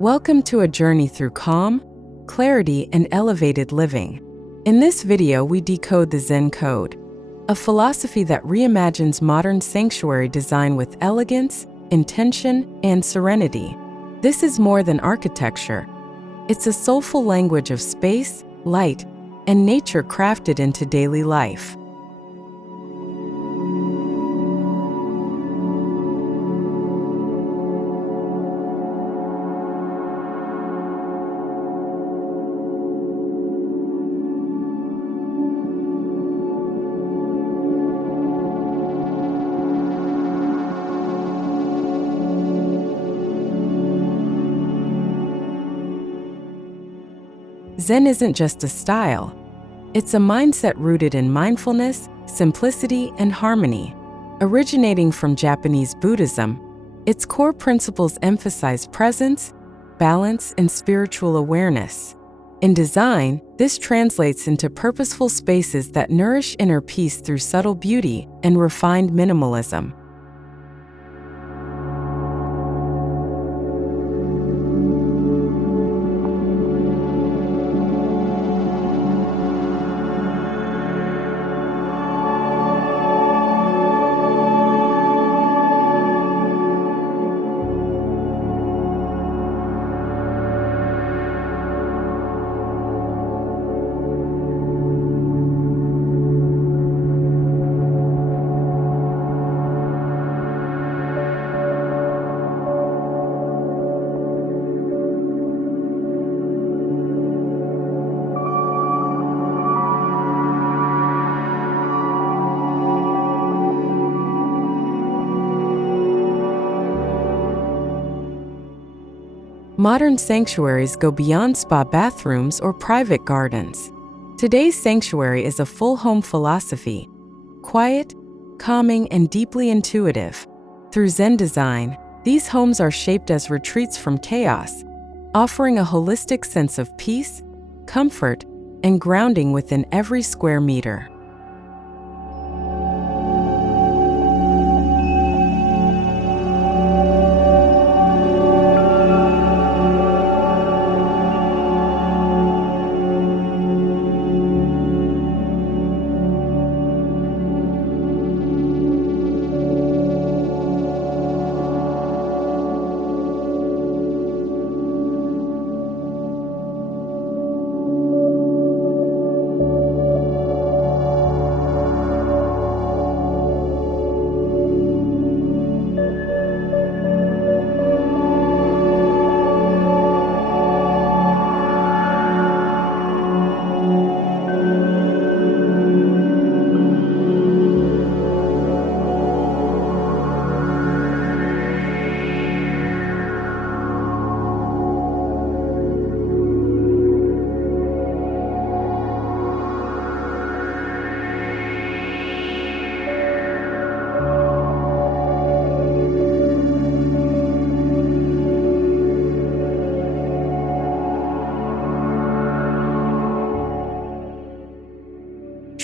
Welcome to a journey through calm, clarity, and elevated living. In this video, we decode the Zen Code, a philosophy that reimagines modern sanctuary design with elegance, intention, and serenity. This is more than architecture. It's a soulful language of space, light, and nature crafted into daily life. Zen isn't just a style. It's a mindset rooted in mindfulness, simplicity, and harmony. Originating from Japanese Buddhism, its core principles emphasize presence, balance, and spiritual awareness. In design, this translates into purposeful spaces that nourish inner peace through subtle beauty and refined minimalism. Modern sanctuaries go beyond spa bathrooms or private gardens. Today's sanctuary is a full home philosophy, quiet, calming, and deeply intuitive. Through Zen design, these homes are shaped as retreats from chaos, offering a holistic sense of peace, comfort, and grounding within every square meter.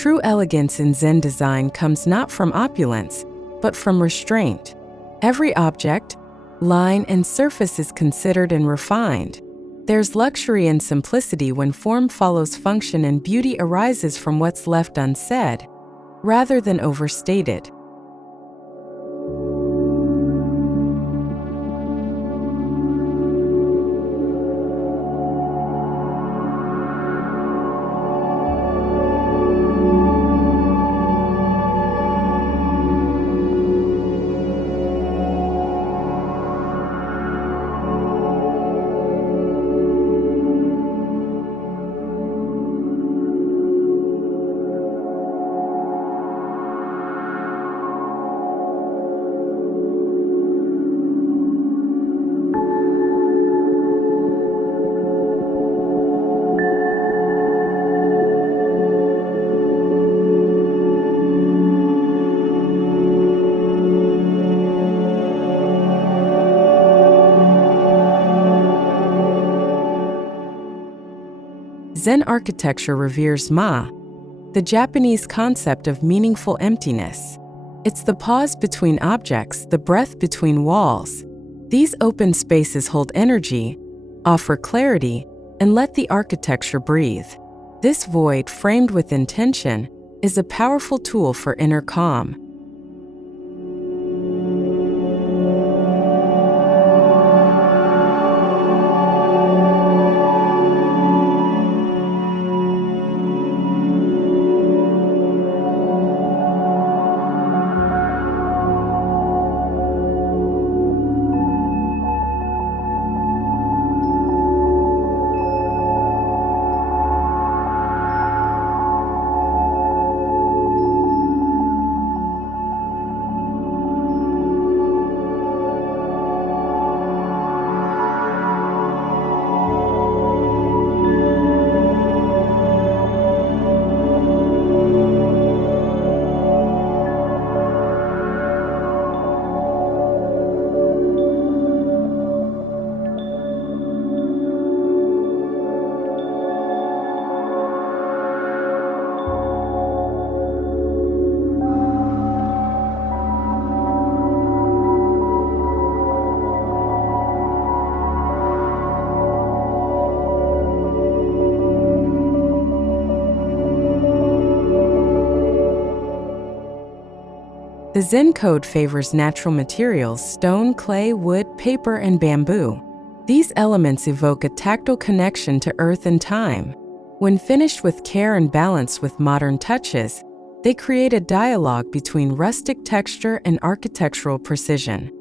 True elegance in Zen design comes not from opulence, but from restraint. Every object, line, and surface is considered and refined. There's luxury and simplicity when form follows function and beauty arises from what's left unsaid, rather than overstated. Zen architecture reveres Ma, the Japanese concept of meaningful emptiness. It's the pause between objects, the breath between walls. These open spaces hold energy, offer clarity, and let the architecture breathe. This void, framed with intention, is a powerful tool for inner calm. The Zen Code favors natural materials: stone, clay, wood, paper, and bamboo. These elements evoke a tactile connection to earth and time. When finished with care and balanced with modern touches, they create a dialogue between rustic texture and architectural precision.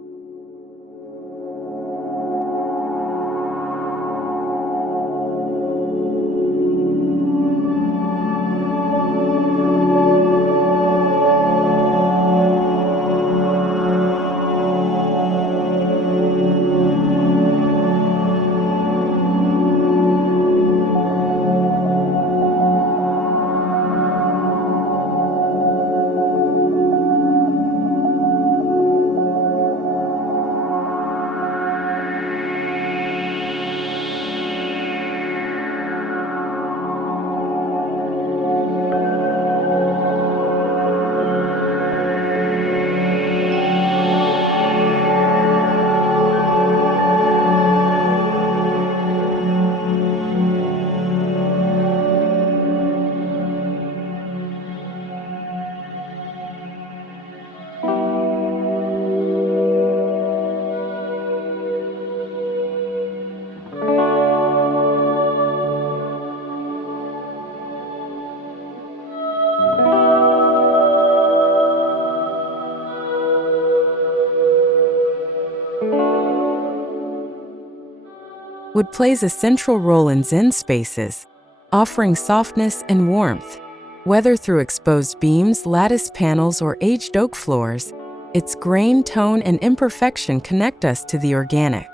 Wood plays a central role in Zen spaces, offering softness and warmth. Whether through exposed beams, lattice panels, or aged oak floors, its grain, tone, and imperfection connect us to the organic.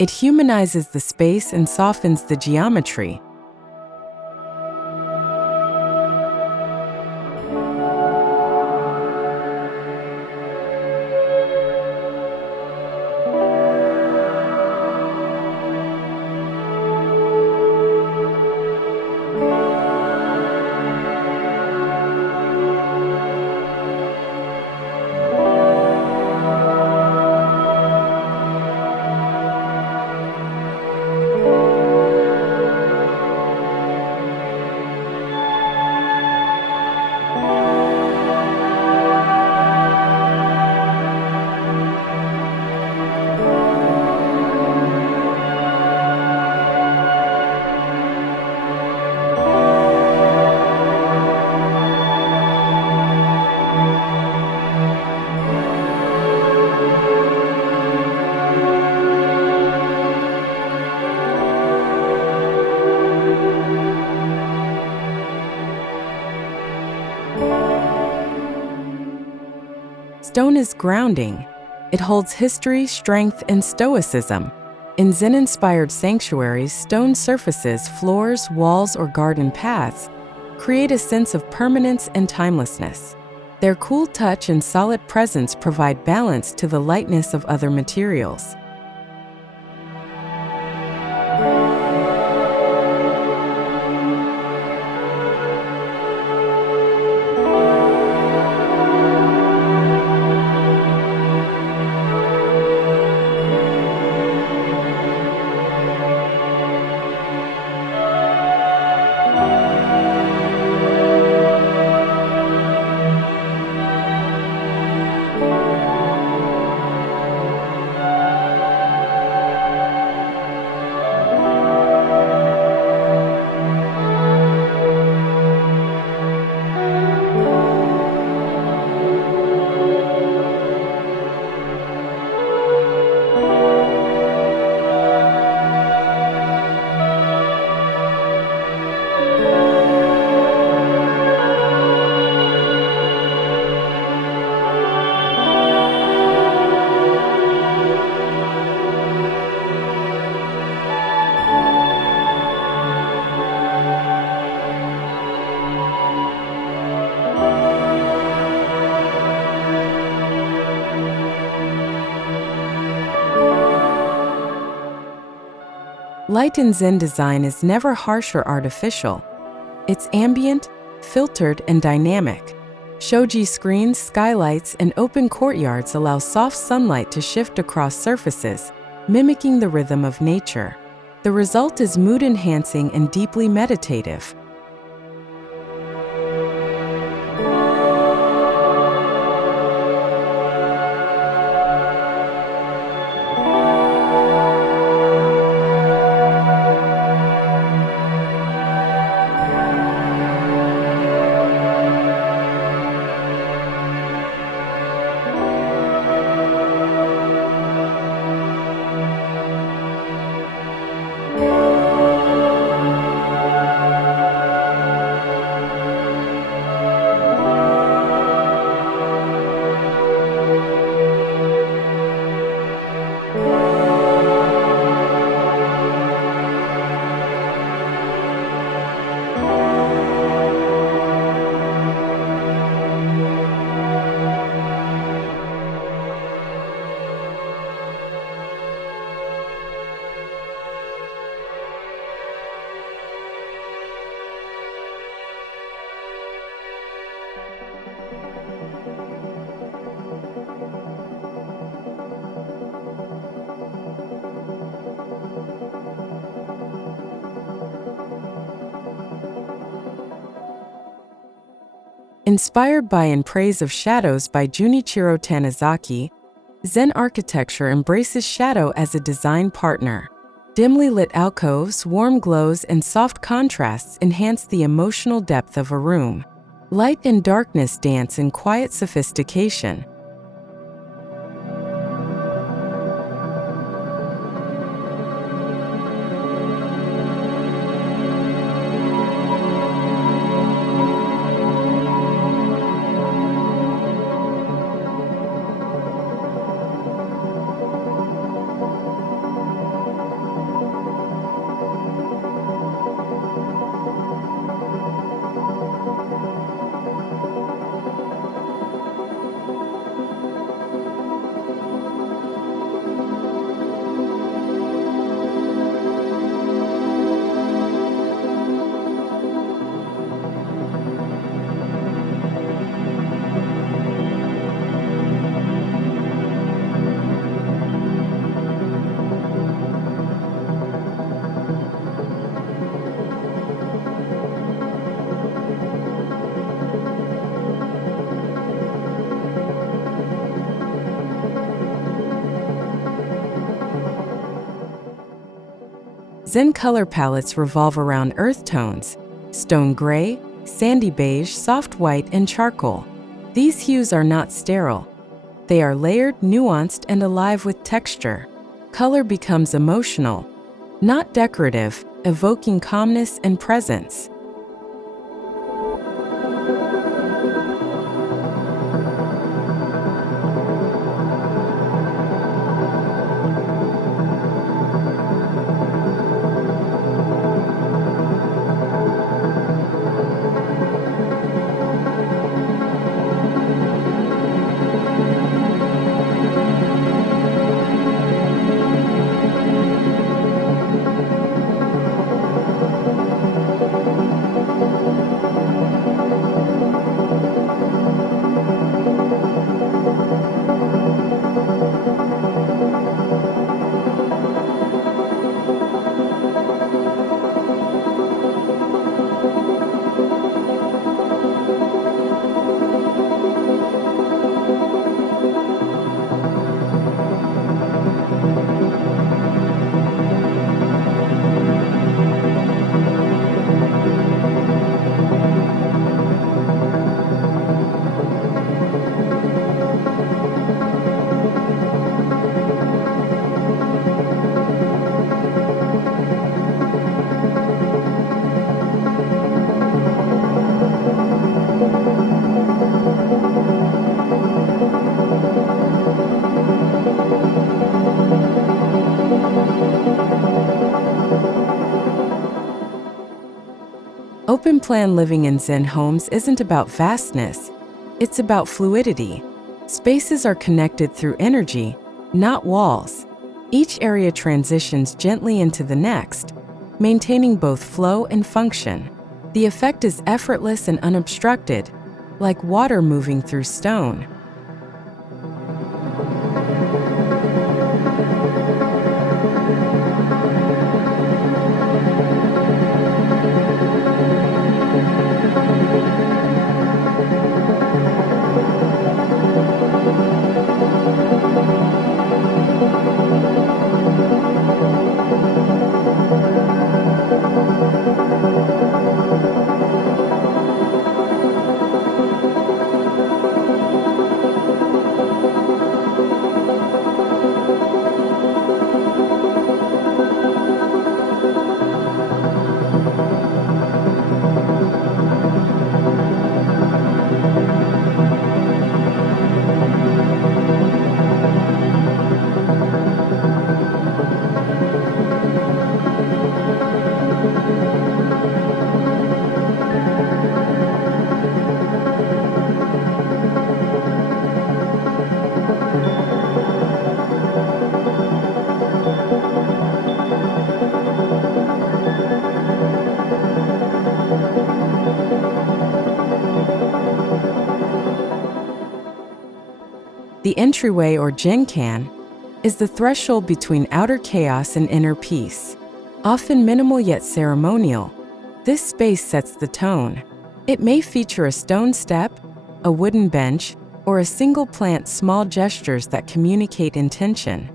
It humanizes the space and softens the geometry. Stone is grounding. It holds history, strength, and stoicism. In Zen-inspired sanctuaries, stone surfaces, floors, walls, or garden paths create a sense of permanence and timelessness. Their cool touch and solid presence provide balance to the lightness of other materials. Light in Zen design is never harsh or artificial. It's ambient, filtered, and dynamic. Shoji screens, skylights, and open courtyards allow soft sunlight to shift across surfaces, mimicking the rhythm of nature. The result is mood-enhancing and deeply meditative. Inspired by and Praise of Shadows by Junichiro Tanizaki, Zen architecture embraces shadow as a design partner. Dimly lit alcoves, warm glows, and soft contrasts enhance the emotional depth of a room. Light and darkness dance in quiet sophistication. Zen color palettes revolve around earth tones: stone gray, sandy beige, soft white, and charcoal. These hues are not sterile. They are layered, nuanced, and alive with texture. Color becomes emotional, not decorative, evoking calmness and presence. Open-plan living in Zen homes isn't about vastness, it's about fluidity. Spaces are connected through energy, not walls. Each area transitions gently into the next, maintaining both flow and function. The effect is effortless and unobstructed, like water moving through stone. The entryway, or jinkan, is the threshold between outer chaos and inner peace. Often minimal yet ceremonial, this space sets the tone. It may feature a stone step, a wooden bench, or a single plant, small gestures that communicate intention.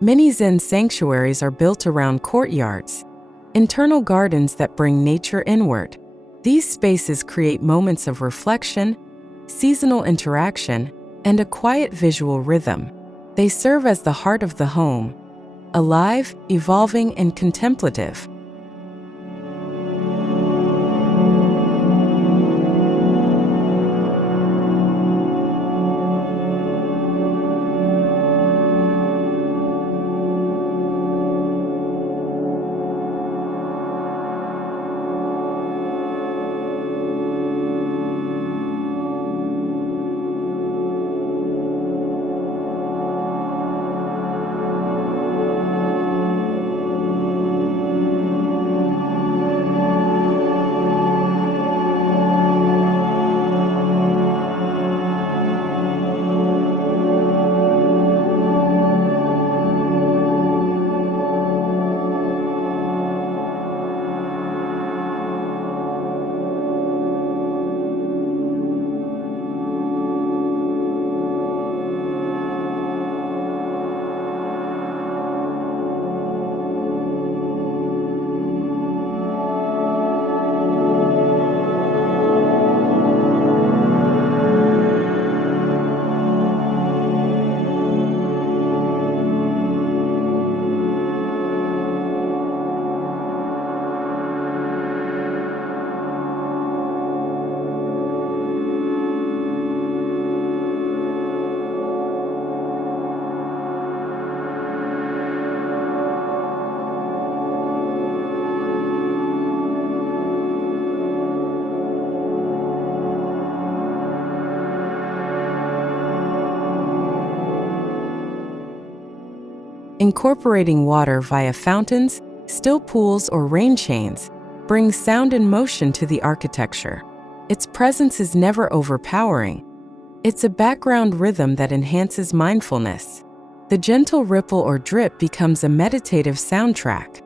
Many Zen sanctuaries are built around courtyards, internal gardens that bring nature inward. These spaces create moments of reflection, seasonal interaction, and a quiet visual rhythm. They serve as the heart of the home, alive, evolving, and contemplative. Incorporating water via fountains, still pools, or rain chains brings sound and motion to the architecture. Its presence is never overpowering. It's a background rhythm that enhances mindfulness. The gentle ripple or drip becomes a meditative soundtrack.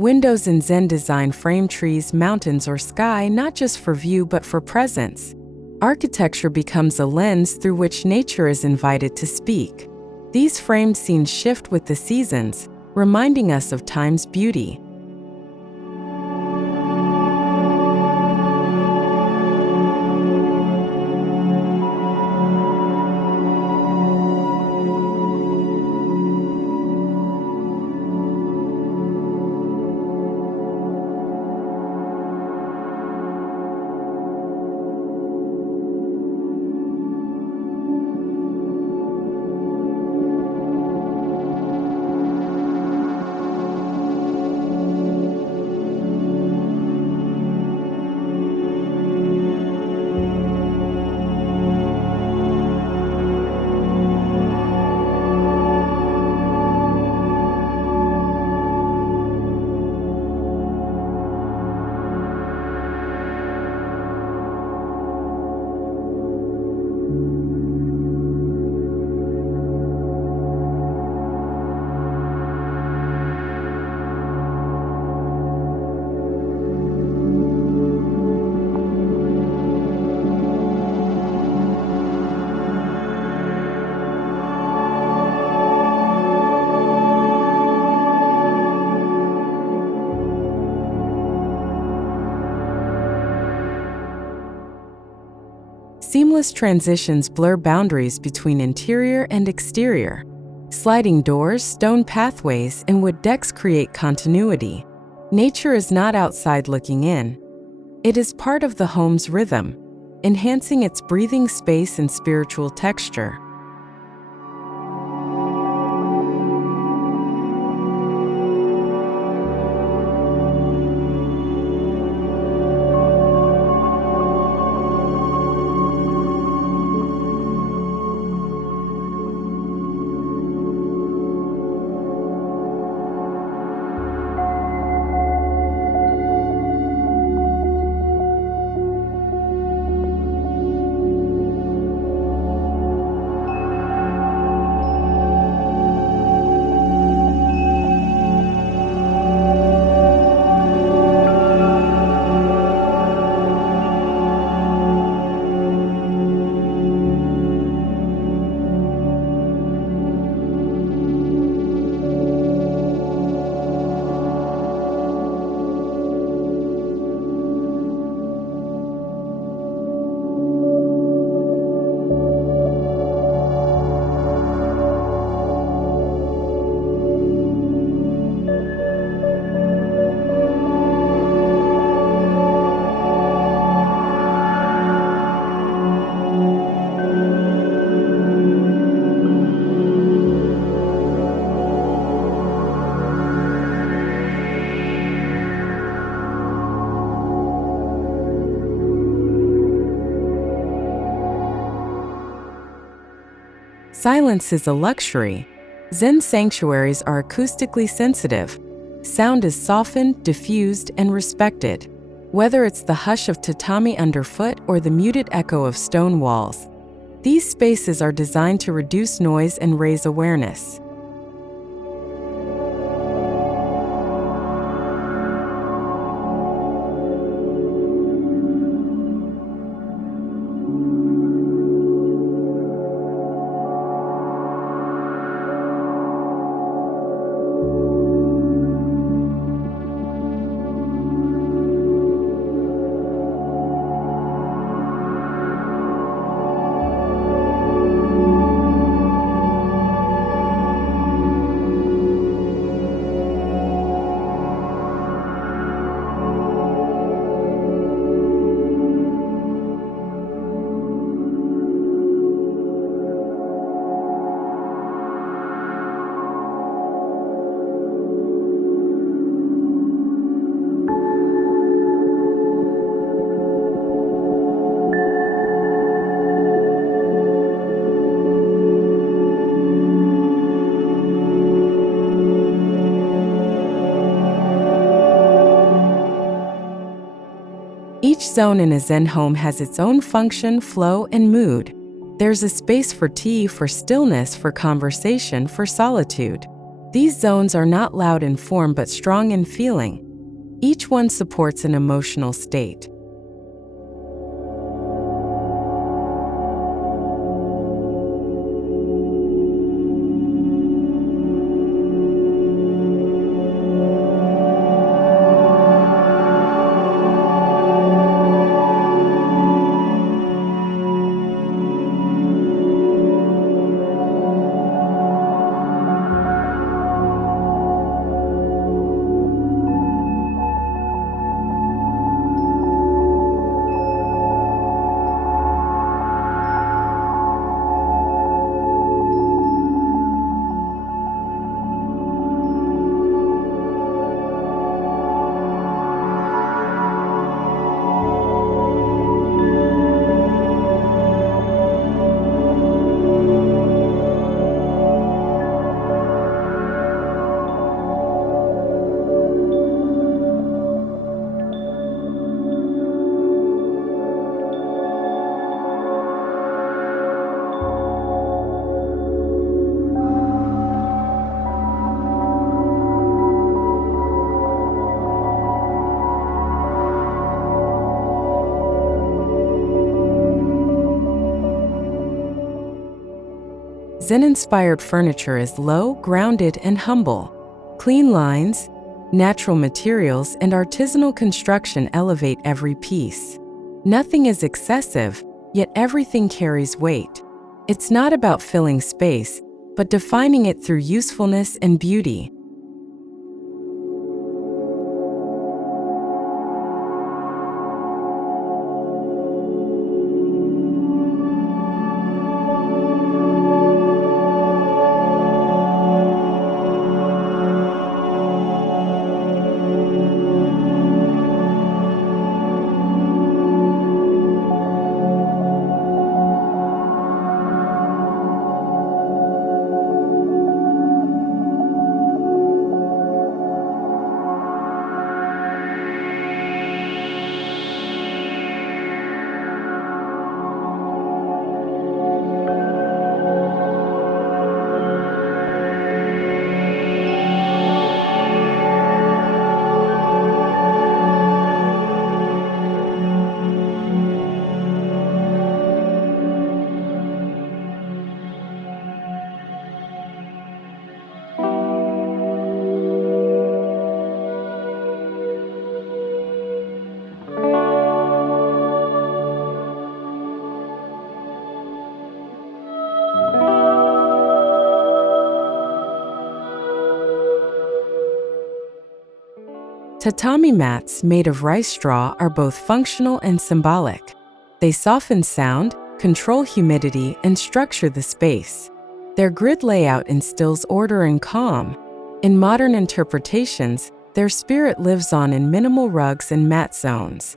Windows in Zen design frame trees, mountains, or sky not just for view but for presence. Architecture becomes a lens through which nature is invited to speak. These framed scenes shift with the seasons, reminding us of time's beauty. Seamless transitions blur boundaries between interior and exterior. Sliding doors, stone pathways, and wood decks create continuity. Nature is not outside looking in. It is part of the home's rhythm, enhancing its breathing space and spiritual texture. Silence is a luxury. Zen sanctuaries are acoustically sensitive. Sound is softened, diffused, and respected. Whether it's the hush of tatami underfoot or the muted echo of stone walls, these spaces are designed to reduce noise and raise awareness. Each zone in a Zen home has its own function, flow, and mood. There's a space for tea, for stillness, for conversation, for solitude. These zones are not loud in form but strong in feeling. Each one supports an emotional state. Zen-inspired furniture is low, grounded, and humble. Clean lines, natural materials, and artisanal construction elevate every piece. Nothing is excessive, yet everything carries weight. It's not about filling space, but defining it through usefulness and beauty. Tatami mats made of rice straw are both functional and symbolic. They soften sound, control humidity, and structure the space. Their grid layout instills order and calm. In modern interpretations, their spirit lives on in minimal rugs and mat zones.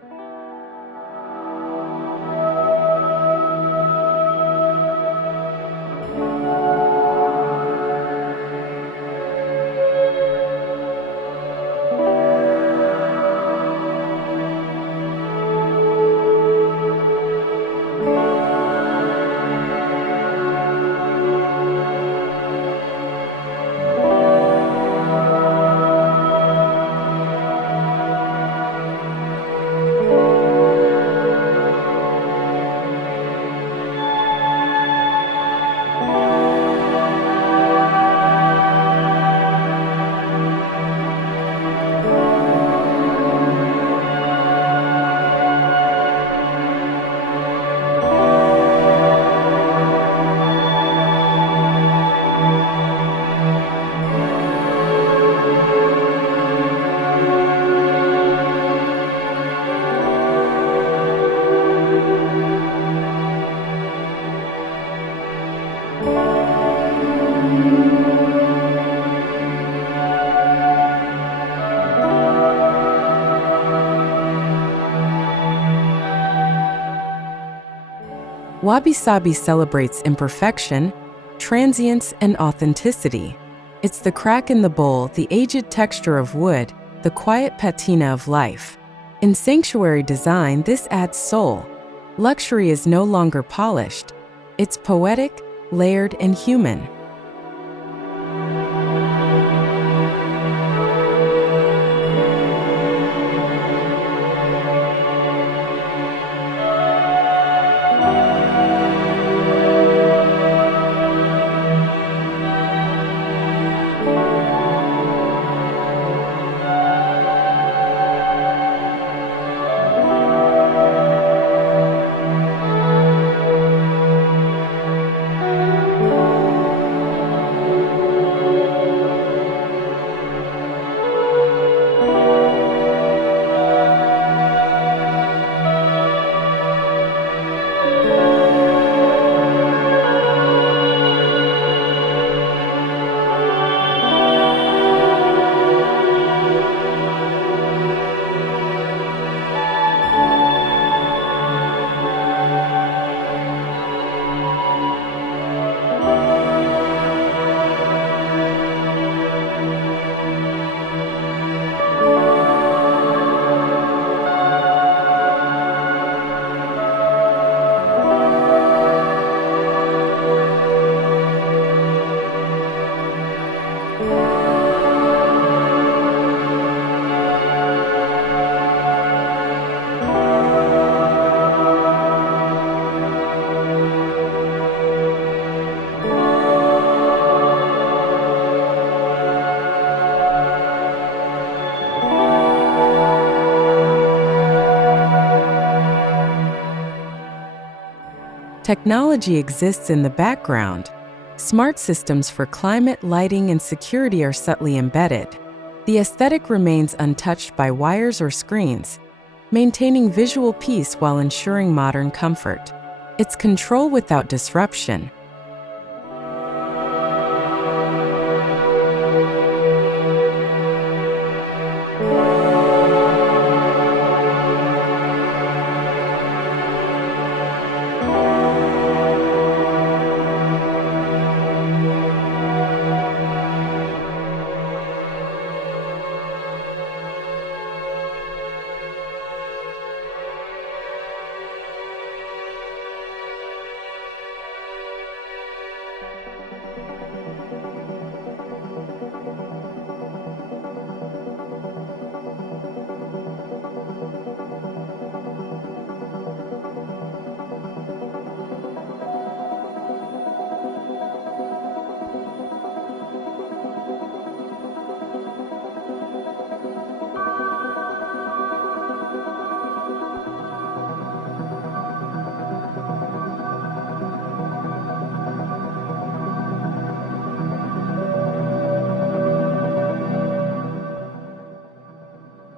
Wabi-Sabi celebrates imperfection, transience, and authenticity. It's the crack in the bowl, the aged texture of wood, the quiet patina of life. In sanctuary design, this adds soul. Luxury is no longer polished. It's poetic, layered, and human. Technology exists in the background. Smart systems for climate, lighting, and security are subtly embedded. The aesthetic remains untouched by wires or screens, maintaining visual peace while ensuring modern comfort. It's control without disruption.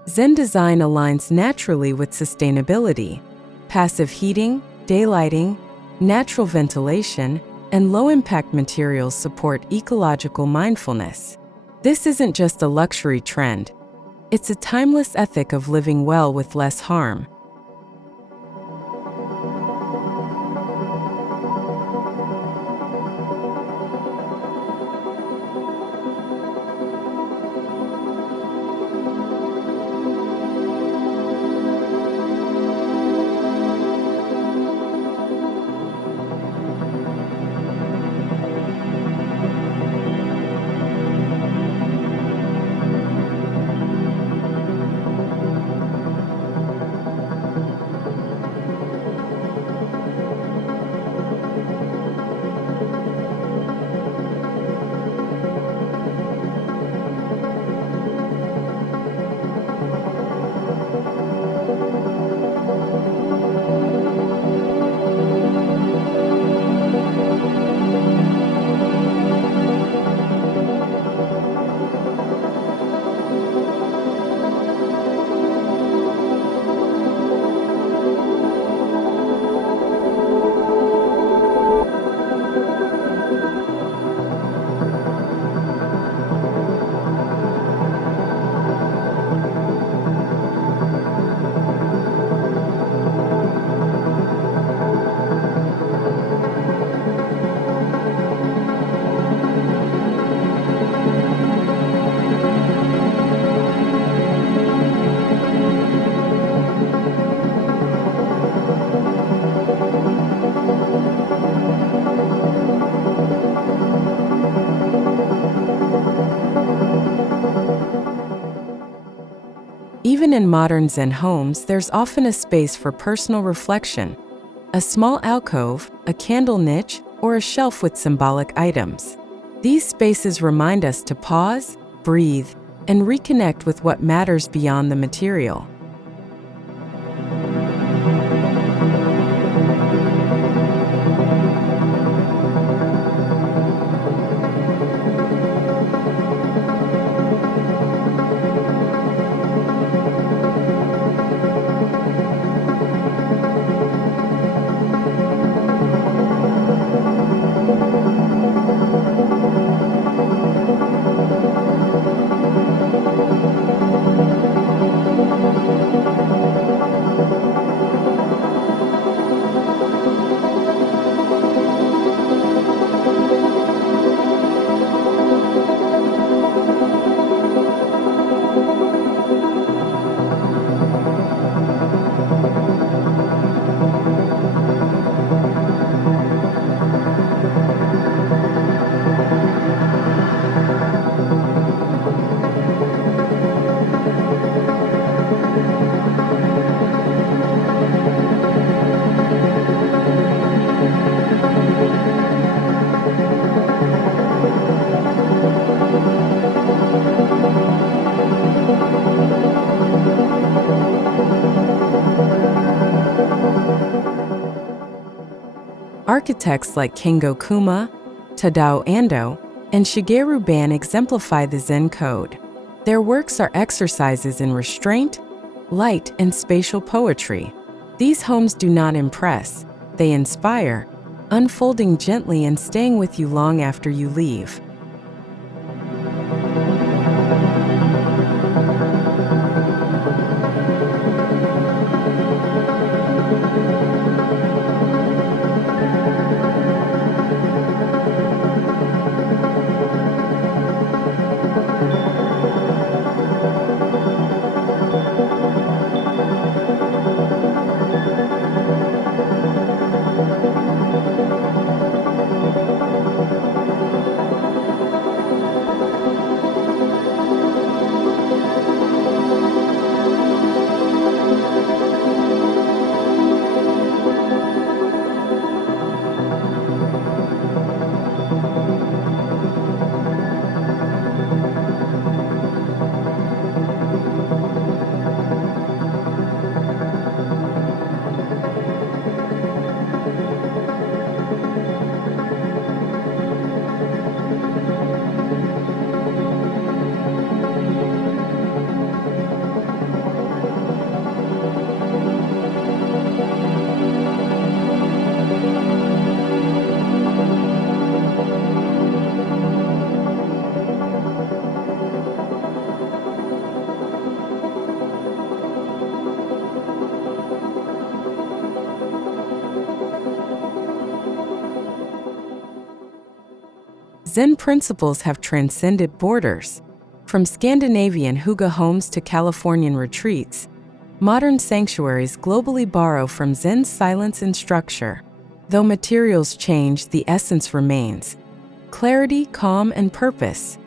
Zen design aligns naturally with sustainability. Passive heating, daylighting, natural ventilation, and low-impact materials support ecological mindfulness. This isn't just a luxury trend. It's a timeless ethic of living well with less harm. Even in modern Zen homes, there's often a space for personal reflection, a small alcove, a candle niche, or a shelf with symbolic items. These spaces remind us to pause, breathe, and reconnect with what matters beyond the material. Architects like Kengo Kuma, Tadao Ando, and Shigeru Ban exemplify the Zen Code. Their works are exercises in restraint, light, and spatial poetry. These homes do not impress, they inspire, unfolding gently and staying with you long after you leave. Zen principles have transcended borders. From Scandinavian hygge homes to Californian retreats, modern sanctuaries globally borrow from Zen's silence and structure. Though materials change, the essence remains: clarity, calm, and purpose.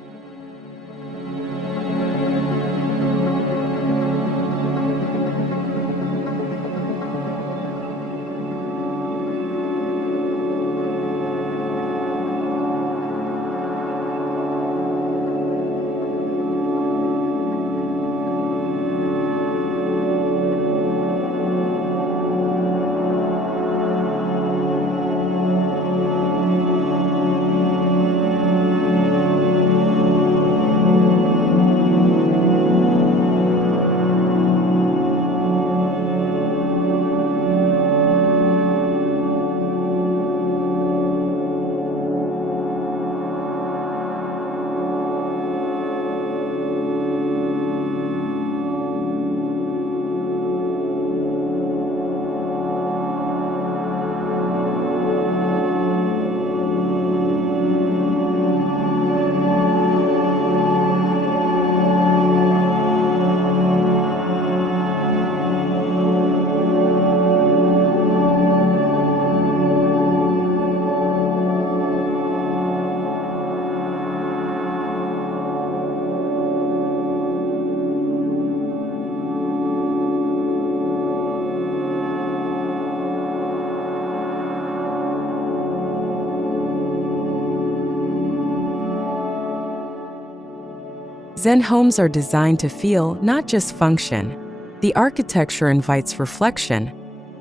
Zen homes are designed to feel, not just function. The architecture invites reflection,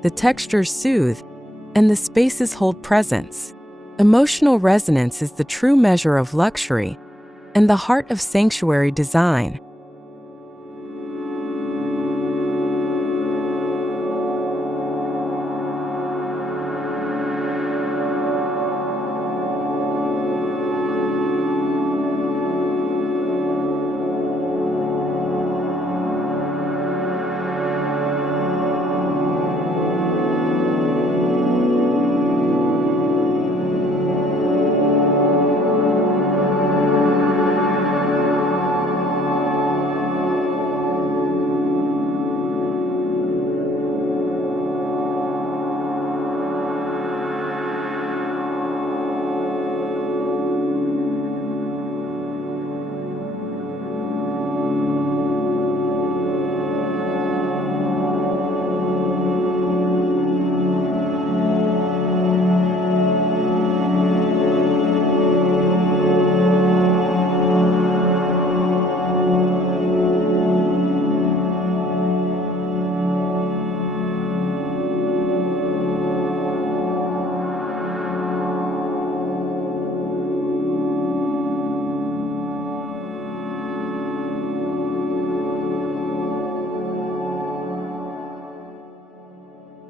the textures soothe, and the spaces hold presence. Emotional resonance is the true measure of luxury and the heart of sanctuary design.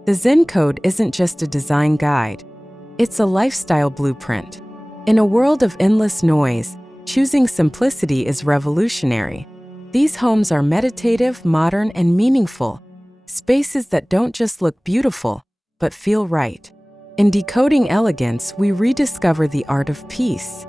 The Zen Code isn't just a design guide, it's a lifestyle blueprint. In a world of endless noise, choosing simplicity is revolutionary. These homes are meditative, modern, and meaningful, spaces that don't just look beautiful, but feel right. In Decoding Elegance, we rediscover the art of peace.